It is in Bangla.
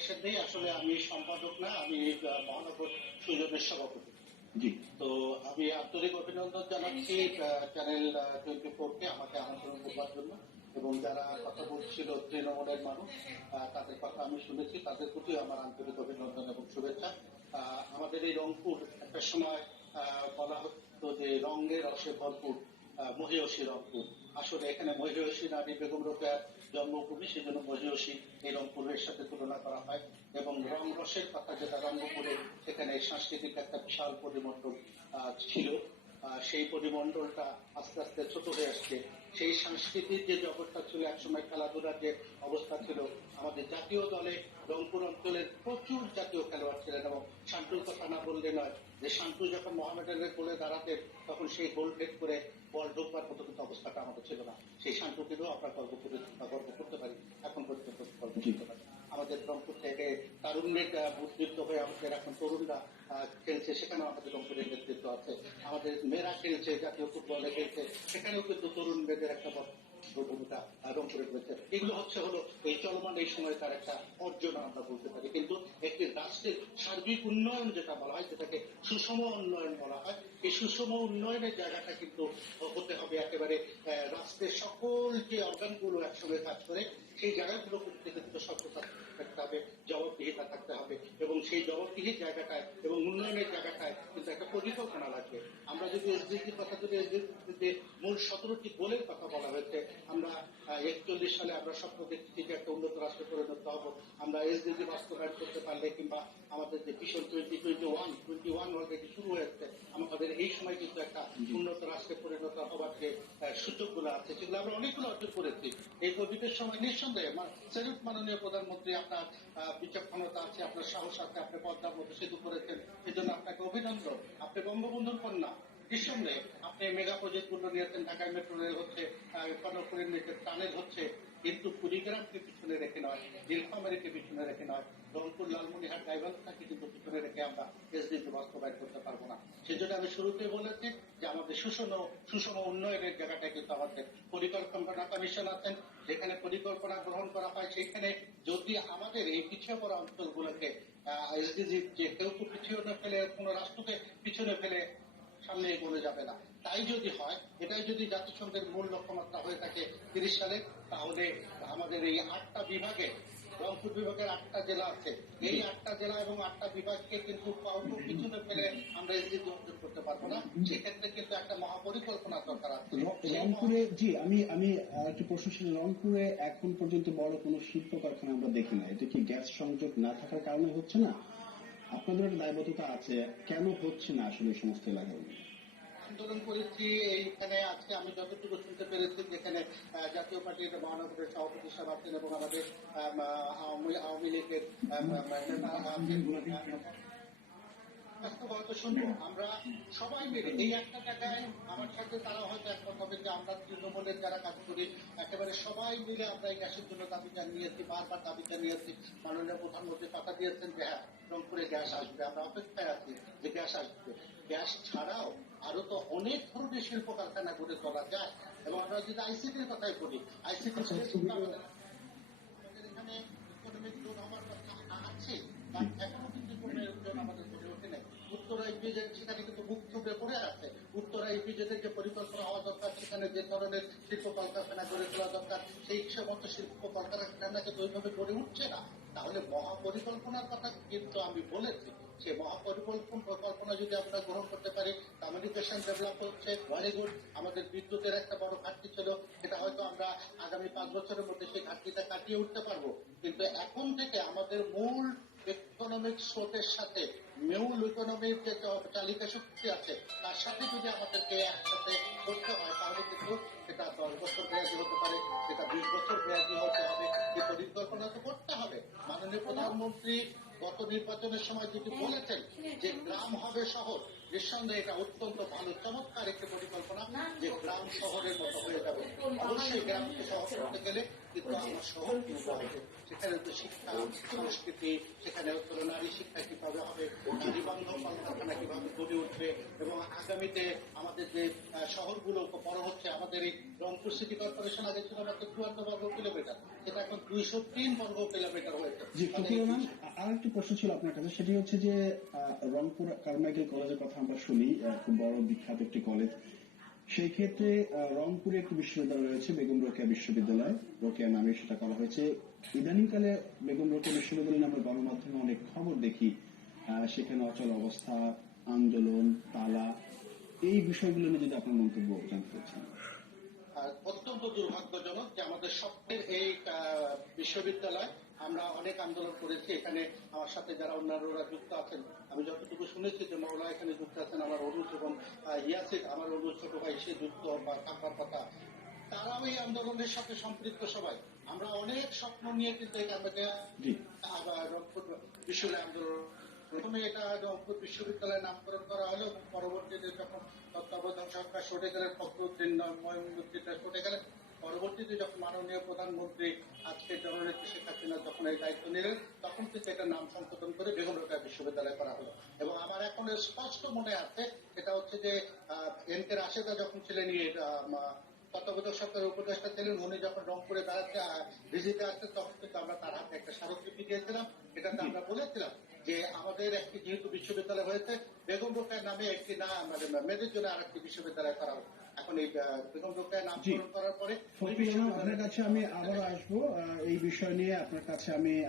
ইন্ট্রোডাকশন নেই, আসলে আমি সম্পাদক না, আমি মহানগর সুজনের সভাপতি। জি, তো আমি আন্তরিক অভিনন্দন জানাচ্ছি চ্যানেল 24-কে আমাকে আমন্ত্রণ করবার জন্য, এবং যারা কথা বলছিল তৃণমূলের মানুষ তাদের কথা আমি শুনেছি, তাদের প্রতি আমার আন্তরিক অভিনন্দন এবং শুভেচ্ছা। আমাদের এই রংপুর একটা সময় বলা হতো যে রঙের রসে ভরপুর মহিয়সী রংপুর। আসলে এখানে মহিয়সী নারী বেগম রোকেয়ার জন্মভূমি, সেই জন্য মহিয়সী এই রংপুরের সাথে তুলনা করা হয়। এবং রং রসের কথা যেটা রঙ্গপুরে, সেখানে সাংস্কৃতিক একটা বিশাল পরিমণ্ডল ছিল, সেই পরিমণ্ডলটা আস্তে আস্তে ছোট হয়ে আসছে। সেই সাংস্কৃতিক যে জগৎটা ছিল, একসময় খেলাধুলার যে অবস্থা ছিল, আমাদের জাতীয় দলে রংপুর অঞ্চলের প্রচুর জাতীয় খেলোয়াড় ছিলেন। এবং শান্তুর কথা না বললে নয়, যে শান্তু যখন মোহামেডানের গোলে দাঁড়াতেন, তখন সেই গোল ভেদ করে বল ঢোকবার মতো কিন্তু অবস্থাটা আমাদের ছিল না। সেই শান্তুকেও আমরা গর্ব করতে পারি, এখন পর্যন্ত গর্ব করতে পারি। আমাদের রংপুর থেকে তারুণ্যের নেতৃত্ব হয়ে আমাদের এখন তরুণরা খেলছে, সেখানেও আমাদের রংপুরের নেতৃত্ব আছে। আমাদের মেয়েরা খেলছে, জাতীয় ফুটবলে খেলছে, সেখানেও কিন্তু তরুণ মেয়েদের একটা ভূমিকা রংপুরে রয়েছে। এগুলো হলো এই চলমান এই সময়কার একটা অর্জন আমরা বলতে পারি। কিন্তু একটি রাষ্ট্রের সার্বিক উন্নয়ন যেটা বলা হয়, যেটাকে সুষম উন্নয়ন বলা হয়, এই সুষম উন্নয়নের জায়গাটা কিন্তু হতে হবে একেবারে রাষ্ট্রের সকল যে অর্গানগুলো একসঙ্গে কাজ করে, সেই জায়গাগুলো থেকে কিন্তু স্বচ্ছতা থাকতে হবে, জবাবদিহিতা থাকতে হবে, এবং সেই জবাবদিহির জায়গাটায় এবং উন্নয়নের জায়গাটায় কিন্তু একটা পরিকল্পনা লাগবে। আমরা যদি এসডিজির কথা, যদি এসডিজিতে মূল 17টি গোলের কথা বলা হয়েছে, আমরা 41 সালে আমরা স্বপ্ন দেখছি যে একটা উন্নত রাষ্ট্রে পরিণত হব। আমরা এসডিজি বাস্তবায়ন করতে পারলে, কিংবা আমাদের যে ভিশন 2021 অলরেডি শুরু হয়েছে, আমাদের এই সময় কিন্তু একটা উন্নত রাষ্ট্রে পরিণত হবার যে সুযোগগুলো আছে, সেগুলো আমরা অনেকগুলো অর্জন করেছি। এই কোভিডের সময় নিঃসন্দেহে স্যালুট মাননীয় প্রধানমন্ত্রী, আপনার বিচক্ষণতা আছে, আপনার সাহস আছে, আপনি পদ্মার মতো সেতু করেছেন, সেজন্য আপনাকে অভিনন্দন। আপনি বঙ্গবন্ধুর কন্যা, নিঃসন্দেহে আপনি মেগা প্রজেক্ট গুলো নিয়েছেন, ঢাকায় মেট্রো রেল হচ্ছে, কনকপুরের নিচে টানেল হচ্ছে, কিন্তু কুড়িগ্রামকে পিছনে রেখে নয়, নীলফামারীকে পিছনে রেখে নয়, রংপুর লালমনিরহাট গাইবান্ধাকে কিন্তু পিছনে রেখে আমরা এসডিজি বাস্তবায়ন করতে পারবো না। সেজন্য আমি শুরুতে বলেছি যে আমাদের সুষম উন্নয়নের জায়গাটা কিন্তু আমাদের পরিকল্পনা কমিশন আছেন, যেখানে পরিকল্পনা গ্রহণ করা হয়, সেখানে যদি আমাদের এই পিছিয়ে পড়া অঞ্চলগুলোকে এসডিজি যে কেউ পিছিয়ে না ফেলে, কোন রাষ্ট্রকে পিছনে ফেলে সামনে এগোনো যাবে না। তাই যদি হয়, এটাই যদি জাতিসংঘের মূল লক্ষ্যমাত্রা হয়ে থাকে 30 সালে, তাহলে আমাদের এই 8টা বিভাগে, রংপুর বিভাগের 8টা জেলা আছে, এই 8টা জেলা এবং 8টা বিভাগকে কিন্তু পিছনে ফেলে আমরা এসডিজি অর্জন করতে পারবো না। সেক্ষেত্রে কিন্তু একটা মহাপরিকল্পনার দরকার আছে। রংপুরে জি, আমি একটি প্রশ্ন ছিল, রংপুরে এখন পর্যন্ত বড় কোনো শিল্প কারখানা আমরা দেখি না। এটা কি গ্যাস সংযোগ না থাকার কারণে হচ্ছে না? আপনাদের একটা দায়বদ্ধতা আছে, কেন হচ্ছে না আসলে এই সমস্ত এলাকাগুলো? আন্দোলন করেছি এইখানে। আজকে আমি যতটুকু শুনতে পেরেছি, যেখানে জাতীয় পার্টির মহানগরের সভাপতি সাহেব আছেন এবং আমাদের আওয়ামী লীগের হয়তো শুনবো, আমরা সবাই মিলে এই একটা জায়গায় আমার সাথে তারা হয়তো একমত হবে যে আমরা তৃণমূলের যারা কাজ করি, একেবারে সবাই মিলে আমরা এই গ্যাসের জন্য দাবি জানিয়েছি, বারবার দাবি জানিয়েছি। মাননীয় প্রধানমন্ত্রী কথা দিয়েছেন যে হ্যাঁ, রংপুরে গ্যাস আসবে, আমরা অপেক্ষায় আছি যে গ্যাস আসবে। গ্যাস ছাড়াও আরো তো অনেক ধরনের শিল্প কারখানা গড়ে তোলা যায়। এবং আমরা যদি আইসিটির কথাই বলি, আইসিটি আমাদের এখানে ইকোনমিক জোন হওয়ার কথা আছে, এখনো কিন্তু ইকোনমিক জোন আমাদের গড়ে ওঠে নাই। উত্তরা ইপিজেড সেখানে কিন্তু মুখ থুবড়ে পড়ে আছে। উত্তরা ইপিজেডের যে পরিকল্পনা হওয়া দরকার, সেখানে যে ধরনের শিল্প কলকারখানা গড়ে তোলা দরকার, সেই সমস্ত শিল্প কলকারখানা কিন্তু ওইভাবে গড়ে উঠছে না। তাহলে মহাপরিকল্পনার কথা কিন্তু আমি বলেছি, সেই মহাপরিকল্পনা যদি আমরা গ্রহণ করতে পারি, কমিউনিকেশন ডেভেলপ হচ্ছে, ভেরি গুড। আমাদের বিদ্যুতের একটা বড় ঘাটতি ছিল, সেটা হয়তো আমরা আগামী 5 বছরের মধ্যে সেই ঘাটতিটা কাটিয়ে উঠতে পারবো। কিন্তু এখন থেকে আমাদের মূল ইকোনমিক স্রোতের সাথে, মূল ইকোনমির যে চালিকা শক্তি আছে, তার সাথে যদি আমাদেরকে একসাথে করতে হয়, তাহলে কিন্তু সেটা 10 বছর মেয়াদি হতে পারে, সেটা 20 বছর মেয়াদি হতে হবে। এই পরিকল্পনা তো করতে হবে। মাননীয় প্রধানমন্ত্রী গত নির্বাচনের সময় যেটি বলেছেন যে গ্রাম হবে শহর, নিঃসন্দেহে এটা অত্যন্ত ভালো চমৎকার একটি পরিকল্পনা যে গ্রাম শহরের মতো হয়ে যাবে। অবশ্যই গ্রামকে শহর করতে গেলে কিন্তু আমার শহর কিনতে হবে। সেখানে হচ্ছে শিক্ষা, সংস্কৃতি, সেখানে হচ্ছে নারী শিক্ষা কিভাবে হবে, নারী বান্ধব কলকারখানা কিভাবে গড়ে উঠবে, এবং আগামীতে আমাদের যে শহরগুলো বড় হচ্ছে, আমাদের এই রংপুর সিটি কর্পোরেশন আগে ছিল মাত্র 54 বর্গ কিলোমিটার, সেটা এখন 203 বর্গ কিলোমিটার হয়েছে। জি ফকির রহমান, আর একটি প্রশ্ন ছিল আপনার কাছে, সেটি হচ্ছে যে রংপুর কারমাইকেল কলেজের কথা আমরা শুনি, খুব বড় বিখ্যাত একটি কলেজ। সেই ক্ষেত্রে রংপুরে একটি বিশ্ববিদ্যালয় রয়েছে, বেগম রোকেয়া বিশ্ববিদ্যালয়, রোকেয়া নামে সেটা করা হয়েছে। ইদানিংকালে বেগম রোকেয়া বিশ্ববিদ্যালয়ে আমরা গণমাধ্যমে অনেক খবর দেখি, সেখানে অচল অবস্থা, আন্দোলন, তালা, এই বিষয়গুলো নিয়ে যদি আপনার মন্তব্য জানতে চাচ্ছেন। অত্যন্ত দুর্ভাগ্যজনক যে আমাদের স্বপ্নের এই বিশ্ববিদ্যালয়, আমরা অনেক আন্দোলন করেছি। এখানে আমার সাথে যারা অন্যান্যরা যুক্ত আছেন, আমি যতটুকু শুনেছি যে মৌলা এখানে যুক্ত আছেন, আমার অনুজ এবং ইয়াসির, আমার অনুজ ছোট ভাই, সে যুক্ত বা থাকার কথা। তারাও এই আন্দোলনের সাথে সম্পৃক্ত সবাই। আমরা অনেক স্বপ্ন নিয়ে কিন্তু এই আমাদের জি আবার রংপুর বিশ্ববিদ্যালয় আন্দোলন, প্রথমে এটা রংপুর বিশ্ববিদ্যালয়ের নামকরণ করা হলো, এবং পরবর্তীতে যখন তত্ত্বাবধায়ক সরকার সরে গেলেন, ফখরুদ্দিন মঈনুদ্দিনরা সরে গেলেন, পরবর্তীতে যখন মাননীয় প্রধানমন্ত্রী আজকের জননেত্রী শেখ হাসিনা যখন এই দায়িত্ব নিলেন, তখন কিন্তু এটা নাম সংশোধন করে বেগম রোকেয়া বিশ্ববিদ্যালয় করা হলো। এবং আমার এখন স্পষ্ট মনে আছে, সেটা হচ্ছে যে এন কে রাশেদা যখন ছিলেন তত্ত্বাবধায়ক সরকারের উপদেষ্টা ছিলেন, উনি যখন রংপুরে বেড়াতে ভিজিটে আসতেন, তখন কিন্তু আমরা তার হাতে একটা স্মারকলিপি দিয়েছিলাম। এটাতে আমরা বলেছিলাম যে আমাদের একটি যেহেতু বিশ্ববিদ্যালয় হয়েছে, বেগম রোকেয়ার নামে একটি মানে মেয়েদের জন্য আর একটি বিশ্ববিদ্যালয় করা হবে। এখন এই বেগম রোকেয়া নামকরণ করার পরে ফকির রহমান, আপনার কাছে আমি আবারও আসবো এই বিষয় নিয়ে। আপনার কাছে আমি